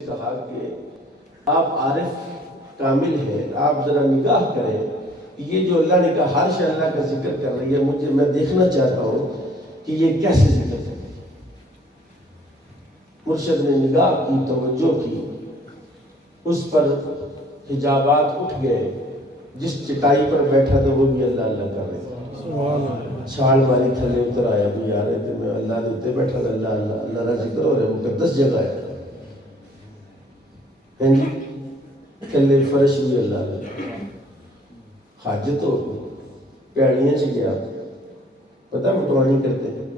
کہا کہ آپ عارف کامل ہیں، آپ ذرا نگاہ کریں کہ یہ جو اللہ نے کہا ہر شے اللہ کا ذکر کر رہی ہے، میں دیکھنا چاہتا ہوں کہ یہ کیسے ذکر کرے۔ مرشد نے نگاہ کی، توجہ کی، اس پر حجابات اٹھ گئے۔ جس چٹائی پر بیٹھا تھا وہ بھی اللہ اللہ کر رہے تھے، چھال ماری تھلے اتر آیا بھی آ رہے تھے، میں اللہ دے اتنے بیٹھا تھا، اللہ اللہ اللہ کا ذکر ہو رہا ہے، مقدس جگہ ہے۔ کلے فرش بھی اللہ اللہ، حاجت ہو پیڑیاں سے گیا، پتہ مٹوانی کرتے ہیں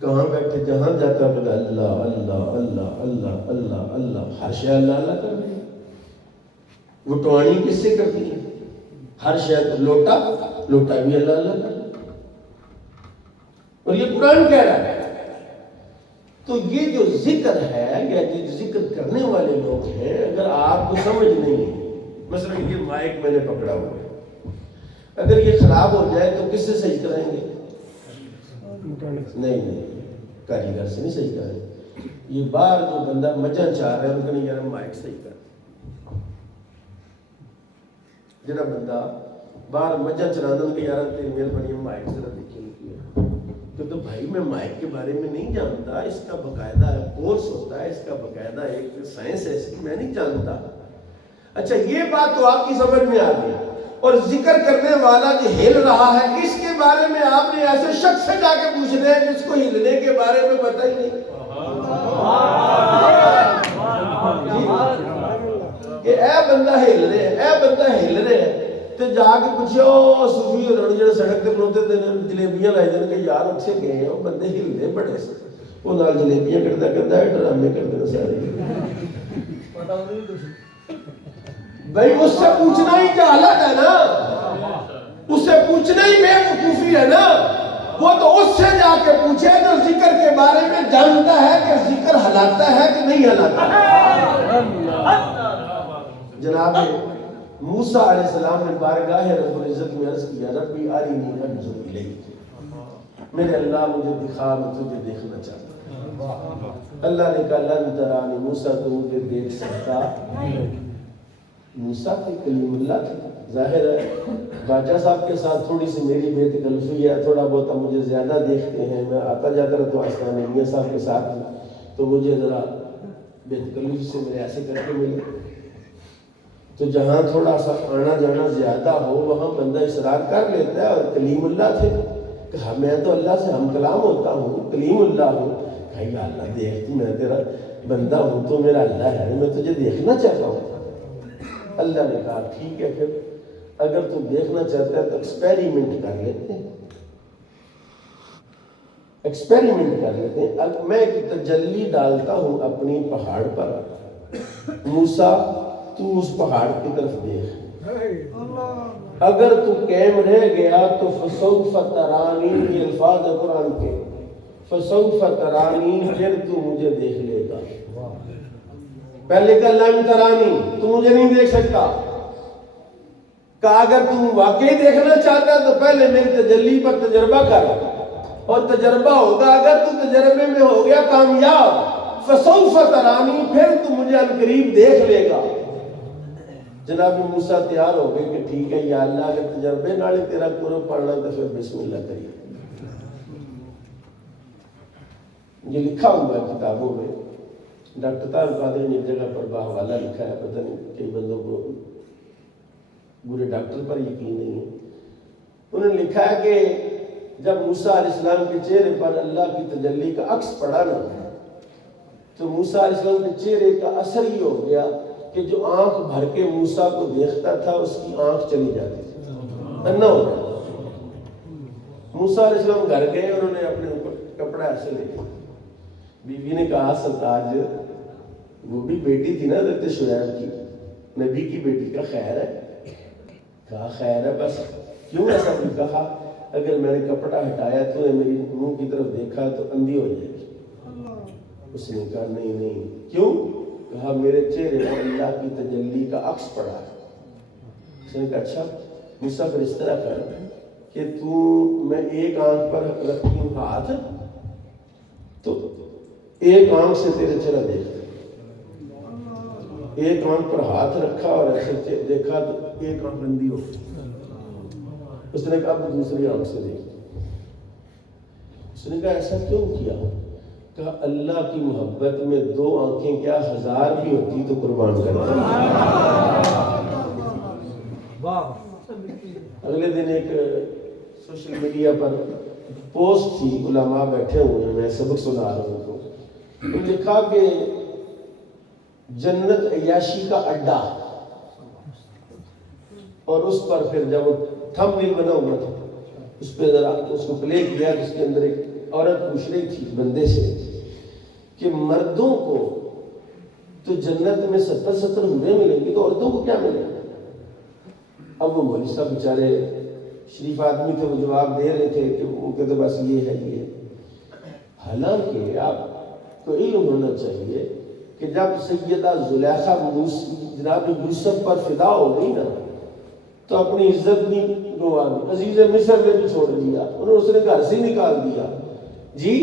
کہاں بیٹھے، جہاں جاتا پتا اللہ اللہ اللہ اللہ اللہ اللہ، ہر شے اللہ اللہ کر رہی ہے۔ مٹوانی کس سے کرتی ہے؟ ہر شے، لوٹا بھی اللہ اللہ کر رہی ہے، اور یہ قرآن کہہ رہا ہے۔ تو یہ جو ذکر ہے یا جو ذکر کرنے والے لوگ ہیں، اگر آپ کو سمجھ نہیں ہے، مثلا یہ مائک میں نے پکڑا ہوا ہے، اگر یہ خراب ہو جائے تو کس سے صحیح کریں گے؟ نہیں، کاریگر سے نہیں صحیح کریں گے۔ یہ باہر جو بندہ مجھا چاہ رہا ہے ان کا نہیں، یار مائک صحیح کر، جنہا بندہ باہر مجھا چلانا ان کے یار تیری مہربانی مائک ذرا دیکھیں تو بھائی میں مائک کے بارے میں نہیں جانتا، اس کا باقاعدہ کورس ہوتا ہے، اس کا باقاعدہ ایک سائنس ہے، اس کی میں نہیں جانتا۔ اچھا یہ بات تو آپ کی سمجھ میں آ گئی، اور ذکر کرنے والا جو ہل رہا ہے اس کے بارے میں آپ نے ایسے شخص سے جا کے پوچھنا ہے جس کو ہلنے کے بارے میں پتہ ہی نہیں کہ اے بندہ ہل رہے ہیں، اے بندہ ہل رہے ہیں، تو جا کے پوچھو صوفی اور جو سڑک تے بنوتے تھے جلیبیاں لائے دیں کہ یار اتھے گئے ہیں، وہ بندے ہلنے بڑے سے، وہ نال جلیبیاں کرتا ہے، ڈرامے کرتے ہیں سارے۔ بھائی اس سے پوچھنا ہی جہالت ہے نا، اس سے پوچھنا ہی بے وقوفی ہے نا۔ وہ تو اس سے جا کے پوچھے جو ذکر کے بارے میں جانتا ہے کہ ذکر ہلاتا ہے کہ نہیں ہلاتا ہے۔ جناب موسیٰ علیہ السلام نے بارگاہ رب العزت میں عرض کیا، ربی ارنی انظر الیک، میرے اللہ مجھے دکھا، میں تجھے دیکھنا چاہتا ہوں۔ اللہ نے کہا لن ترانی، موسیٰ تو مجھے دیکھ سکتا۔ موسیٰ کے کلیم اللہ تھے، ظاہر ہے باچا صاحب کے ساتھ تھوڑی سی میری بے تکلفی ہے، تھوڑا بہت مجھے زیادہ دیکھتے ہیں، میں آتا جاتا رہتا ہوں آسمان میاں صاحب کے ساتھ، تو مجھے ذرا بے تکلفی سے میرے ایسے کر کے ملے، تو جہاں تھوڑا سا آنا جانا زیادہ ہو وہاں بندہ اصرار کر لیتا ہے۔ اور کلیم اللہ تھے، کہا میں تو اللہ سے ہم کلام ہوتا ہوں، کلیم اللہ ہوں۔ کہا یا اللہ دیکھتی، میں تیرا بندہ ہوں، تو میرا اللہ ہے، میں تجھے دیکھنا چاہتا ہوں۔ اللہ نے کہا ٹھیک ہے، پھر اگر تو دیکھنا چاہتا ہے تو ایکسپیریمنٹ کر لیتے ہیں، ایکسپیریمنٹ کر لیتے ہیں۔ میں ایک تجلی ڈالتا ہوں اپنی پہاڑ پر، موسیٰ تو اس پہاڑ کی طرف دیکھ، اگر تو قائم رہ گیا تو فسوف ترانی، یہ الفاظ ہے قرآن کے، فسوف ترانی، پھر تو مجھے دیکھ لے گا۔ پہلے کہ لن ترانی، تو مجھے نہیں دیکھ سکتا، کہ اگر تم واقعی دیکھنا چاہتا ہے تو پہلے میری تجلی پر تجربہ کر، اور تجربہ ہوگا، اگر تو تجربے میں ہو گیا کامیاب، فسوف ترانی، پھر تو مجھے عنقریب دیکھ لے گا۔ جناب موسیٰ تیار ہو گئے کہ ٹھیک ہے یا اللہ، اگر تجربے نالے تیرا قرآن پڑھنا تو پھر بسم اللہ کریے۔ یہ لکھا ہوا ہے کتابوں میں، ڈاکٹر طاہر قادری نے ایک جگہ پر باحوالہ لکھا ہے، پتہ نہیں کئی بندوں کو برے ڈاکٹر پر یقین نہیں ہے، انہوں نے لکھا ہے کہ جب موسیٰ علیہ السلام کے چہرے پر اللہ کی تجلی کا عکس پڑا نا، تو موسیٰ علیہ السلام کے چہرے کا اثر یہ ہو گیا کہ جو آنکھ بھر کے موسیٰ کو دیکھتا تھا اس کی آنکھ چلی جاتی تھی، انا ہو گیا۔ موسیٰ علیہ السلام گھر گئے، انہوں نے اپنے اوپر کپڑا ایسے لے لیا، بیوی نے کہا سرتاج، وہ بھی بیٹی تھی نا حضرت شعیب کی، نبی کی بیٹی، کا خیر ہے؟ کہا خیر ہے، بس کیوں ایسا بھی کہا، اگر میں نے کپڑا ہٹایا تو نے میری منہ کی طرف دیکھا تو اندھی ہو جائے گی۔ اس نے کہا نہیں، کیوں؟ کہا میرے چہرے پر اللہ کی تجلی کا عکس پڑا ہے۔ اس نے کہا اچھا موسیٰ، پر اس طرح کر کہ تو، میں ایک آنکھ پر رکھتی ہوں ہاتھ، تو ایک آنکھ سے تیرے چہرہ دیکھتا، ایک آنکھ پر ہاتھ رکھا اور ایسے دیکھا تو ایک آنکھ بندی ہو گئی۔ اس نے کہا اب دوسری آنکھ سے دیکھ۔ اس نے کہا ایسا کیوں کیا؟ کہا اللہ کی محبت میں دو آنکھیں کیا 1000 بھی ہوتی تو قربان کرتا۔ اگلے دن ایک سوشل میڈیا پر پوسٹ تھی، علماء بیٹھے ہوئے ہیں، میں سبق سنا رہا ہوں تو انہوں نے لکھا کہ جنت عیاشی کا اڈا، اور اس پر پھر جب وہ تھم نیل بنا ہوا تھا اس پہ ذرا اس کو پلے کیا تو اس کے اندر ایک عورت پوچھ رہی تھی بندے سے کہ مردوں کو تو جنت میں 70 حوریں ملیں گی تو عورتوں کو کیا ملے گا؟ اب وہ مولوی صاحب بیچارے شریف آدمی تھے، وہ جواب دے رہے تھے کہ وہ کہتے بس یہ ہے یہ ہے۔ حالانکہ آپ کو علم ہونا چاہیے کہ جب سیدہ زلیخا جناب یوسف پر فدا ہو گئی نا تو اپنی عزت نہیں گنوا دی، عزیز مصر نے بھی چھوڑ دیا، انہوں نے اس نے گھر سے نکال دیا جی،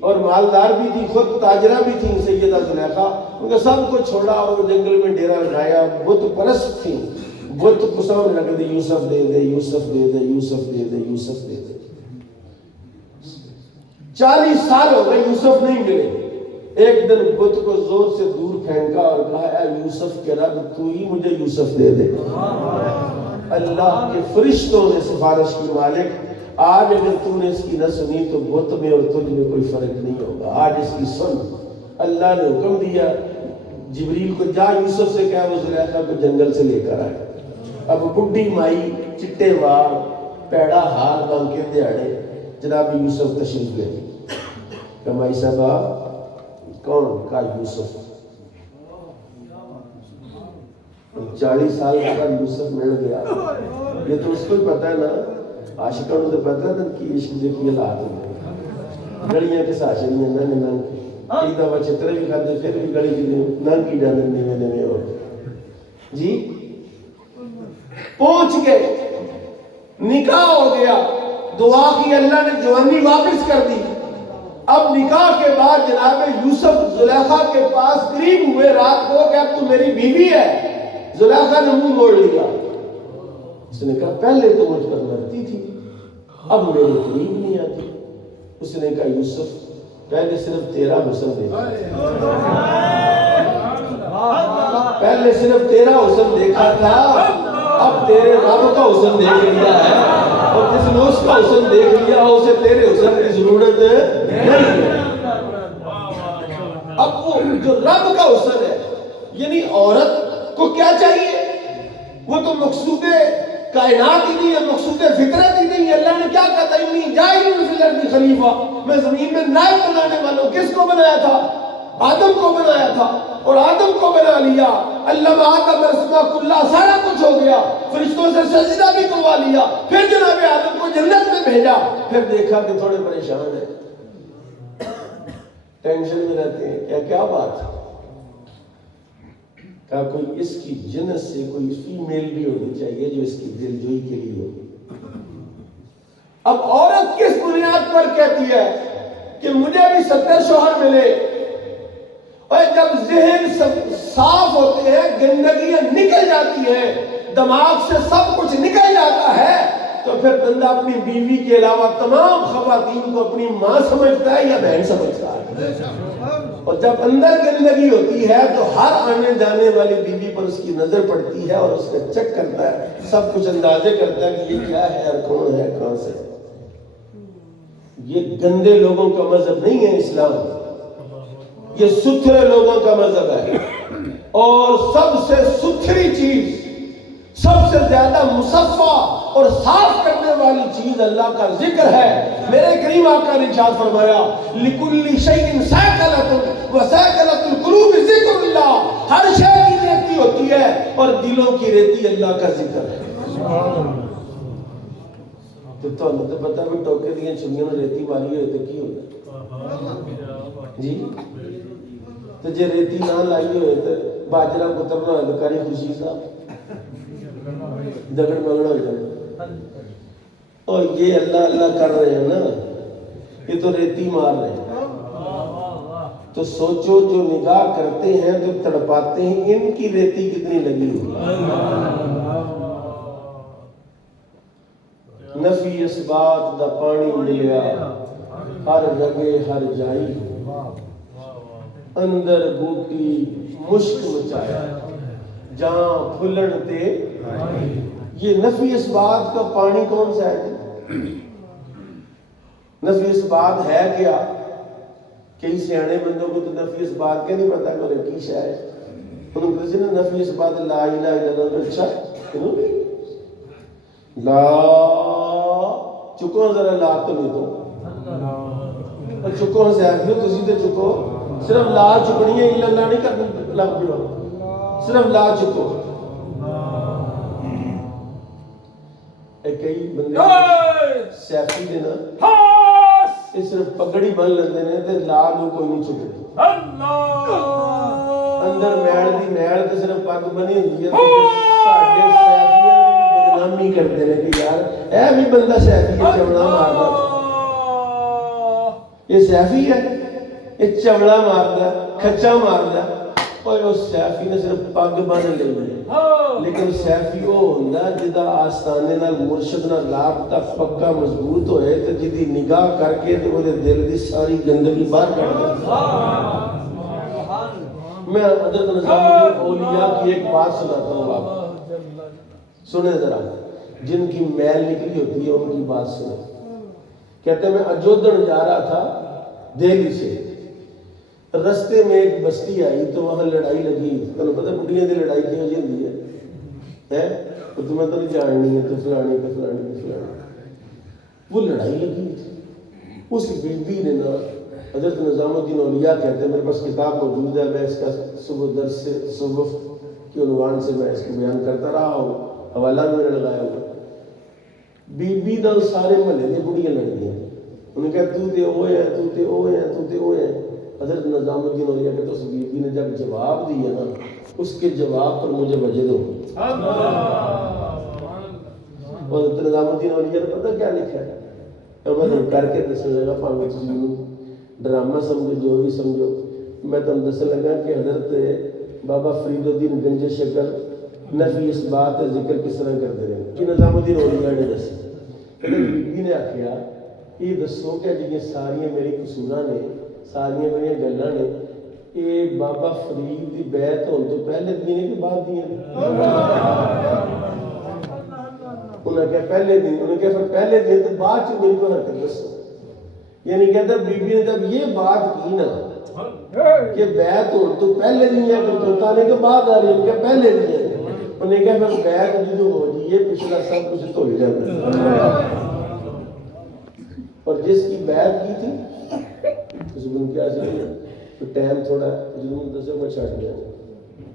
اور مالدار بھی تھی، خود تاجرہ بھی تھی سیدہ زلیخا، ان کا سب کو چھوڑا اور وہ جنگل میں ڈیرا لگایا، بت پرست تھی، بت کو سامنے رکھ دے یوسف دے دے یوسف دے دے یوسف دے دے یوسف دے دے۔ 40 سال ہو گئے یوسف نہیں ملے۔ ایک دن بت کو زور سے دور پھینکا اور کہا اے یوسف کے رب تو ہی مجھے یوسف دے دے۔ اللہ کے فرشتوں نے سفارش کی مالک آج اگر تو نے اس کی نہ سنی تو بت میں اور تجھ میں کوئی فرق نہیں ہوگا، آج اس کی سن۔ اللہ نے حکم دیا جبریل کو جا یوسف سے کہا وہ زلیخا کو جنگل سے لے کر آئے۔ اب بڈھی مائی، چٹے وال، پیڑا حال، بانکے دیاڑے، جناب یوسف تشریف لے گئی۔ کہ مائی صاحبہ کون؟ کہا یوسف۔ 40 سال بعد یوسف مل گیا۔ یہ تو اس کو ہی پتہ ہے نا، عاشقوں نے تو پتہ ہے نا کہ عشق کی حالات ہوئی گلیاں کے ساتھ چلیاں ننگ ننگ ایک دفعہ چھترے بھی کھاتے پھر بھی گلی کی ننگ کی جانے نیوے نیوے ہو جی۔ پہنچ گئے، نکاح ہو گیا، دعا کی اللہ نے جوانی واپس کر دی۔ اب نکاح کے بعد جناب یوسف زلیخا کے پاس قریب ہوئے رات کو کہ اب تو میری بیوی ہے۔ زلیخا نے منہ موڑ لیا، اس نے کہا پہلے تو مجھ پر مرتی تھی اب میرے قریب نہیں آتی۔ اس نے کہا یوسف پہلے صرف تیرا حسن دیکھا، پہلے صرف تیرا حسن دیکھا تھا، اب تیرے رب کا حسن دیکھ لیا ہے، اور جس نے اس کا حسن دیکھ لیا اسے تیرے حسن کی ضرورت نہیں ہے۔ اب وہ جو رب کا حسن ہے، یعنی عورت کو کیا چاہیے؟ وہ تو مقصود کائنات ہی نہیں ہے، مقصود فطرت ہی نہیں ہے۔ اللہ نے کیا کہا تھا انی جاعل فی الارض خلیفہ، میں زمین میں نائب بنانے والا ہوں۔ کس کو بنایا تھا؟ آدم کو بنایا تھا، اور آدم کو بنا لیا۔ علم آدم الاسماء کلها، سارا کچھ ہو گیا، فرشتوں سے سجدہ بھی کروا لیا، پھر جناب آدم کو جنت میں بھیجا۔ پھر دیکھا کہ تھوڑے پریشان ہیں، ٹینشن میں رہتے ہیں، کیا بات ہے؟ کہا کوئی اس کی جنس سے کوئی فیمیل بھی ہونی چاہیے جو اس کی دلجوئی کے لیے ہو۔ اب عورت کس بنیاد پر کہتی ہے کہ مجھے بھی 70 شوہر ملے؟ اور جب ذہن صاف ہوتے ہیں، گندگیاں نکل جاتی ہیں، دماغ سے سب کچھ نکل جاتا ہے، تو پھر بندہ اپنی بیوی کے علاوہ تمام خواتین کو اپنی ماں سمجھتا ہے یا بہن سمجھتا ہے۔ اور جب اندر گندگی ہوتی ہے تو ہر آنے جانے والی بیوی پر اس کی نظر پڑتی ہے اور اس کا چیک کرتا ہے، سب کچھ اندازے کرتا ہے کہ یہ کیا ہے اور کون ہے کہاں سے۔ یہ گندے لوگوں کا مذہب نہیں ہے اسلام، یہ ستھرے لوگوں کا مذہب ہے۔ اور سب سے ستھری چیز، سب سے زیادہ مصفا اور صاف کرنے والی چیز اللہ کا ذکر ہے۔ میرے کریم آقا نے ارشاد فرمایا لِكُلِّ شَيْءٍ سَاكَلَةٌ وَسَاكَلَةُ الْقُلُوبِ ذِكْرُ اللَّهِ، ہر شے کی ریتی ہوتی ہے اور دلوں کی ریتی اللہ کا ذکر ہے۔ تو انہوں نے پتا بھی ٹوکے دیا چنگیوں نے ریتی ماری ہوئے تو کی ہوتا جی؟ تو جے ریتی نہ لائی ہوئے تو باجرہ کترنا ہے تو کاری خوشی صاحب جگڑ مگڑ ہو جائے۔ اور یہ اللہ اللہ کر رہے ہیں نا، یہ تو ریتی مار رہے ہیں۔ تو سوچو جو نگاہ کرتے ہیں تو تڑپاتے ہیں، ان کی ریتی کتنی لگی ہوئی۔ نفی اس بات دا پانی ملیا، ہر رگے ہر جائی، اندر بوٹی مشک مچایا، جہاں پھلن تے۔ یہ نفی اس بات کا پانی کون سا ہے؟ نفی اس بات ہے کیا؟ کئی سیانے بندوں کو تو نفی اس بات کے نہیں پتا کہ کی شاہ ہے، انہوں نے کہا نفی اس بات لا الہ الا اللہ۔ اچھا لا چکو ذرا لا تو نہیں تو چکو سیاحیو تسی تے چکو، صرف لا چکنی ہے، الا اللہ نہیں کرنا لگ پیو، صرف لا چکو۔ کئی بندے سیفی دینا یہ صرف پگڑی بن لیندے نے تے لا نو کوئی نہیں چکتے، اندر میل دی میل تے صرف پگ بنی ہوندی ہے۔ ساڈے سیفیاں دی بدنامی کرتے ہیں کہ یار اے بھی بندہ سیفی ہے، چمڑا ماردا، یہ سیفی ہے، یہ چمڑا ماردا، کھچا ماردا۔ اور اس سیفی نے صرف پگ بن لئی ہے، لیکن سیفی وہ ہوندا جدا آستانے نال مرشد نال رابطہ پکا مضبوط ہوئے تے جدی نگاہ کر کے تے وہ دل دی ساری گندگی باہر کر دے۔ میں حضرت نظام الدین اولیاء کی ایک بات سناتا ہوں، آپ سنیں ذرا، جن کی میل نکلی ہوتی ہے ان کی بات سنیں۔ کہتے ہیں میں اجودھن جا رہا تھا دہلی سے، رستے میں ایک بستی آئی تو وہاں لڑائی لگی۔ تمہیں پتہ بڑھیاں دی لڑائی کی ہوئی ہوندی ہے، تو تمہیں تو نہیں جاننی ہے، تو فلانی تو فلانی تو فلانی۔ وہ لڑائی لگی تھی، اس بی بی نے نا، حضرت نظام الدین اولیاء کہتے ہیں، میرے پاس کتاب موجود ہے، میں اس کا صبح درس سے صبح کے عنوان سے میں اس کو بیان کرتا رہا ہوں، حوالہ میں نے لگایا ہوا۔ بی بی نال سارے محلے دی بڑھیاں لڑ گئیں، انہوں نے کہا تو تے وہ ہے، تو تے وہ ہے، تو تے وہ ہے۔ حضرت نظام الدین اولیاء کہتے ہیں اس بی بی نے جب جواب دیا نا، اس کے جواب پر مجھے وجد ہو۔ اور حضرت نظام الدین اولیاء نے پتہ کیا لکھا ہے؟ میں کر کے دسنے لگا، پاویں تسی ڈرامہ سمجھو جو بھی سمجھو، میں تم دسنے لگا کہ حضرت بابا فرید الدین گنج شکل نفی اس بات ذکر کس طرح کرتے رہے کہ نظام الدین اولیاء نے دسی۔ بی بی نے آکھیا یہ دسو کہ جی ساری میری قصوراں نے، ساری میری گلاں نے، یہ بابا فرید دی بیعت ہونے تو پہلے دی نے کہ بعد دی نے؟ انہوں نے کہا پہلے دی، انہوں نے کہا پھر پہلے دی تو بعد چ میری کو حرکت دسو۔ یعنی کہتا بی بی نے جب یہ بات کی نا کہ بیعت ہونے تو پہلے دی ہے، تو تانے کے بعد آ رہی ہے، کہ پہلے دی ہے۔ انہوں نے کہا پھر بیعت جو ہو جی ہے پچھلا سب کچھ دھل جاتا۔ اور جس کی بیعت کی تھی اس کو کیا تو ٹائم تھوڑا جنہوں دسے میں چھاٹ گیا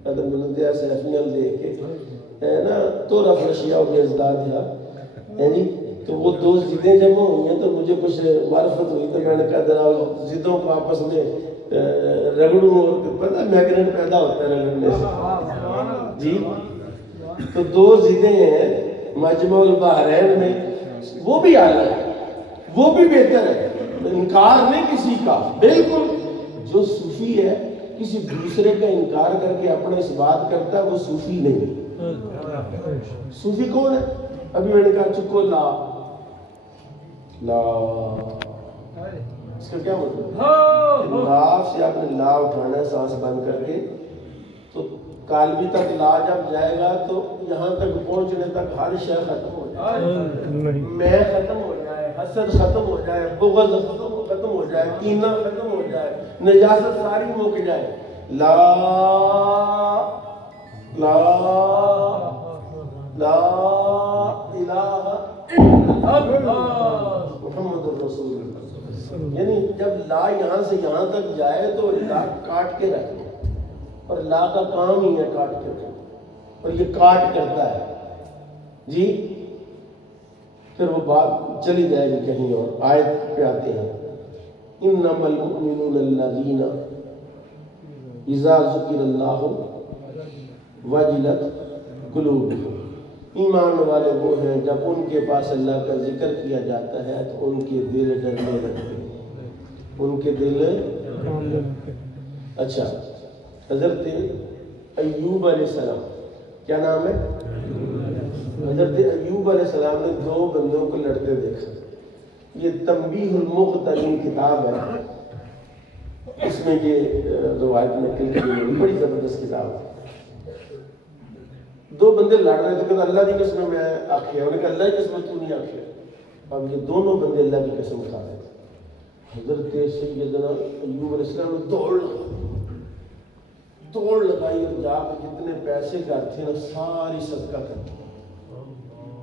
اگر میں نے سیفیاں دیکھ کے نا تو رفرشیہ ہو گیا ازداد ہے جی، تو وہ دو ضدیں جمع ہوئی ہیں تو مجھے کچھ معرفت ہوئی تو میں نے کہا ذرا ضدوں کو آپس میں رگڑوں، پتہ میگنیٹ پیدا ہوتا ہے رگڑنے سے جی۔ تو دو ضدیں ہیں مجمع البحرین میں، وہ بھی اعلیٰ ہے، وہ بھی بہتر ہے، انکار نہیں کسی کا۔ بالکل جو صوفی ہے کسی دوسرے کا انکار کر کے اپنا اس بات کرتا ہے وہ صوفی نہیں۔ صوفی کون ہے؟ ابھی میں نے کہا چکو لا لا، اس کا کیا مطلب؟ لا سے آپ نے لا اٹھانا ہے سانس بند کر کے، تو کالبی تک لا جب جائے گا تو یہاں تک پہنچنے تک ہر شے ختم ہو جائے، میں ختم ہو جائے، حسد ختم ہو جائے، بغض ختم ہو جائے، کینہ ختم ہو جائے، نجاست ساری مک جائے۔ لا لا لا الہ الا محمد الرسول اللہ۔ یعنی جب لا یہاں سے یہاں تک جائے تو لا کاٹ کے رکھے، اور لا کا کام ہی ہے کاٹ کے رکھے، اور یہ کاٹ کرتا ہے جی۔ پھر وہ بات چلی جائے گی کہیں اور، آیت پہ آتے ہیں انما المؤمنون الذین اذا ذکر اللہ وجلت قلوبہم، ایمان والے وہ ہیں جب ان کے پاس اللہ کا ذکر کیا جاتا ہے تو ان کے دل ڈرنے لگتے ہیں، ان کے دل اچھا، حضرت ایوب علیہ السلام، کیا نام ہے؟ حضرت ایوب علیہ السلام نے 2 بندوں کو لڑتے دیکھا. یہ تنبیہ المغتنم کتاب ہے، اس میں یہ روایت نقل کی ہوئی، بڑی زبردست کتاب ہے. 2 بندے لڑ رہے تھے، کہ اللہ کی قسم میں آخیا، انہوں نے کہا اللہ کی قسم تو نہیں آخیا. اب یہ دونوں بندے اللہ کی قسم کھا رہے تھے. حضرت سیدنا ایوب علیہ السلام نے دوڑ لگائی اور جا کے جتنے پیسے گھر تھے نا ساری صدقہ کر دی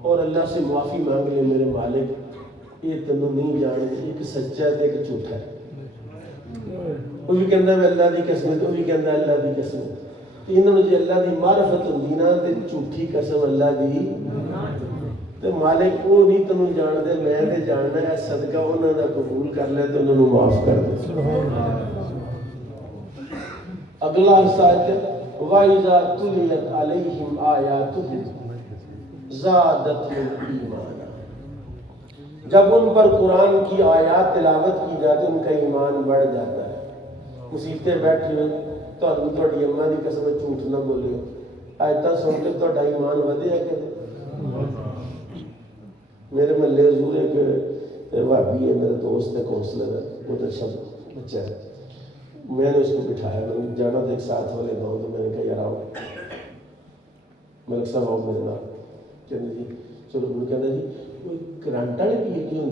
اور اللہ سے معافی مانگ لے، میرے مالک یہ تینوں نہیں جانتے، ایک سچا ہے ایک جھوٹا ہے. وہ بھی کہنا ہے اللہ کی قسم، وہ بھی کہنا ہے اللہ کی قسم. انہوں نے جو اللہ کی معرفت ہوندی نا تے جھوٹھی قسم اللہ دی تے مالک وہ نہیں تینوں جانتے، میں تے جاننا ہے. صدقہ انہوں نے قبول کر لیا تو انہوں نے معاف کر دیا. اگلا حصہ ہے وَإِذَا تُلِيَتْ عَلَيْهِمْ آيَاتُهُ زَادَتْهُمْ إِيمَانًا. جب ان پر قرآن کی آیات تلاوت کی جاتی ان کا ایمان بڑھ جاتا ہے. مصیبتیں بیٹھی ہوئی تھوڑی اماں کی قسم جھوٹ نہ بولیو، آیتاں سن کے تھوڑا ایمان ودیا کہ میرے محلے حضور ایک بھابی ہے، میرا دوست ہے، کونسلر ہے، بہت اچھا بچہ ہے. میں نے اس کو بٹھایا، میں نے جانا تھا ایک ساتھ والے گاؤں، تو میں نے کہا یار آؤ ملک صاحب آؤ میرے نام. کہنے جی چلو. میں کہنا جی کوئی کرنٹ والے پیر کی ہوں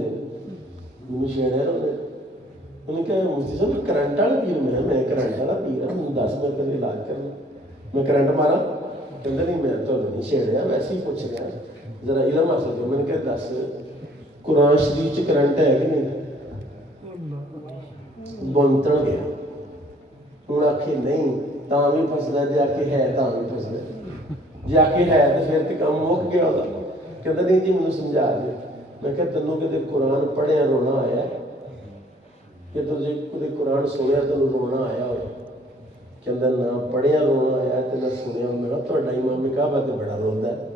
مجھے چھیڑیا انہوں نے کہا مفتی صاحب کرنٹ والے پیر میں کرنٹ والا پیر ہوں، مجھے دس میں پہلے علاج کرنا، میں کرنٹ مارا؟ کہتے نہیں میں تو نہیں چھیڑیا، ویسے ہی پوچھ رہا ذرا علم حاصل کرو. میں نے کہا دس قرآن شریف چ کرنٹ ہے کہ نہیں؟ بنتڑ گیا. ہوں آ کے نہیں تاں بھی فسدا، جی آ کے ہے تاں بھی فسدا، جی آ کے ہے تو پھر تو کام مک گیا ہوتا. کہتا نہیں جی مجھے سمجھا دے. میں کہ تینوں کہتے قرآن پڑھیا رونا آیا کہ تجھے قرآن سنیا تینوں رونا آیا ہوا؟ کہتا نہ پڑھیا رونا آیا تو نہ سنیا. میں کہا تھوڑا امام کعبہ تے بڑا روندا ہے.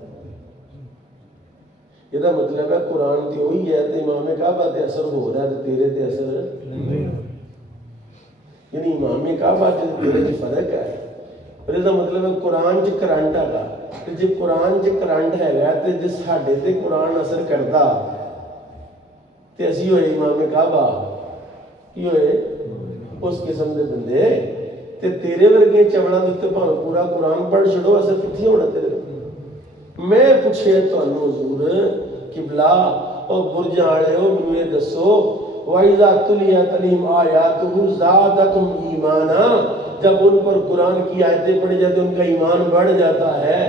یہ مطلب ہے قرآن تو وہی ہے تو امام کعبہ تے اثر ہو رہا ہے تو تیرے تے اثر یعنی امام کعبہ تے تیرے چ فرق ہے. اور یہ مطلب ہے قرآن چ کرنٹ ہے. جی قرآن چ کرنٹ ہے تو جی ساڈے تے قرآن اثر کرتا تو اسی ہوئے امام کعبہ کی ہوئے اس قسم کے بندے. تے تیرے ورگے چوڑا دیتے بھاویں پورا قرآن پڑھ چھڑو اثر کتنے ہونا تیرے. میں پوچھے تمہیں حضور قبلہ اور برج والے ہو مینوں یہ دسو وَإِذَا تُلِيَتْ عَلَيْهِمْ آيَاتُهُ زَادَتْهُمْ إِيمَانًا. جب ان پر قرآن کی آیتیں پڑھی جاتی ان کا ایمان بڑھ جاتا ہے.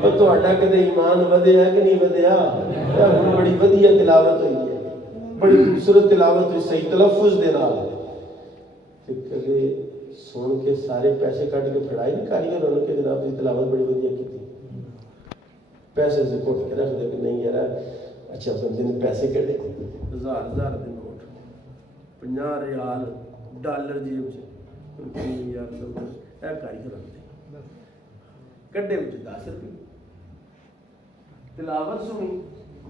اور تہاڈا کدے ایمان ودیا کہ نہیں ودیا؟ ہن بڑی ودیا تلاوت ہوئی ہے، بڑی خوبصورت تلاوت ہوئی صحیح تلفظ دے نال. کدے سن کے سارے پیسے کٹ کے پھڑائی نہیں کاریگر ہونے کے جناب کی تلاوت بڑی ودیا کی تھی. پیسے سے کٹ کے رکھ دے کہ نہیں یار اچھا بندے نے پیسے کٹے 1000 دے نوٹ 50 ریال ڈالر جیب سے یار کاریگر رکھ دے کڈے 10 روپے تلاوت سنی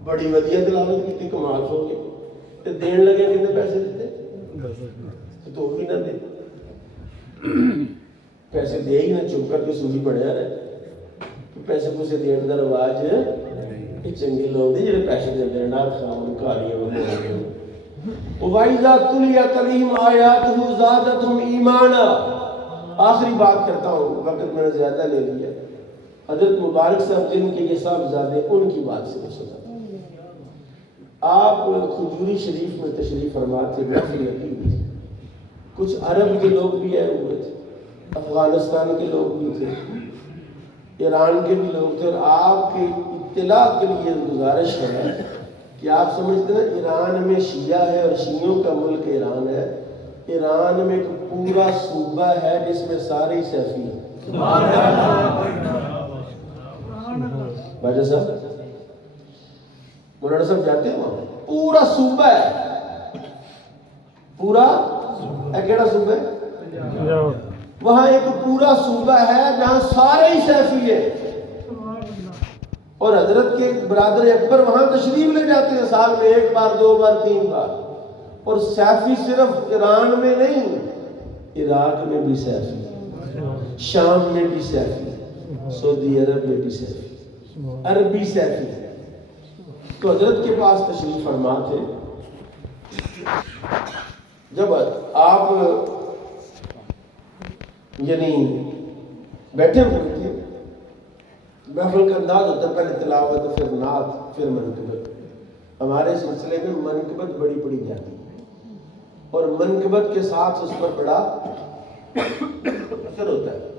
بڑی ودیا تلاوت کی کمال ہو گئی. دین لگے کتنے پیسے دیتے تو بھی نہ دے پیسے دے ہی نہ چپ کر کے سوئی پڑیا رہے. پیسے پوسے دین کا رواج چنگے لوگ نہیں جڑے پیسے دے نات خام کاریاں وغیرہ. وَإِذَا تُلِيَتْ عَلَيْهِمْ آيَاتُهُ زَادَتْهُمْ إِيمَانًا. آخری بات کرتا ہوں، وقت میں نے زیادہ لے لیا. حضرت مبارک صاحب جن کے یہ صاحبزادے ان کی بات سے سنا. آپ کھجوری شریف میں تشریف فرما تھے، محفل لگی ہوئی تھی. کچھ عرب کے لوگ بھی آئے ہوئے تھے، افغانستان کے لوگ بھی تھے، ایران کے بھی لوگ تھے. اور آپ کی اطلاع کے لیے گزارش ہے کہ آپ سمجھتے ہیں ایران میں شیعہ ہے اور شیعوں کا ملک ایران ہے. ایران میں ایک پورا صوبہ ہے جس میں سارے سیفی ہیں. باجا صاحب مولانا صاحب جاتے ہیں وہاں پورا صوبہ ہے. پورا کیڑا صوبہ ہے؟ وہاں ایک پورا صوبہ ہے جہاں سارے ہی سیفی ہے. اور حضرت کے برادر اکبر وہاں تشریف لے جاتے ہیں سال میں 1 بار 2 بار 3 بار. اور سیفی صرف ایران میں نہیں عراق میں بھی سیفی، شام میں بھی سیفی، سعودی عرب میں بھی سیفی، عربی سیفی ہے۔ تو حضرت کے پاس تشریف فرما تھے۔ جب آپ یعنی بیٹھے ہوئے تھے، محفل کا انداز ہوتا ہے پہلے تلاوت، پھر نعت، پھر منقبت۔ ہمارے سلسلے میں منقبت بڑی پڑی جاتی ہے، اور منقبت کے ساتھ اس پر بڑا اثر ہوتا ہے۔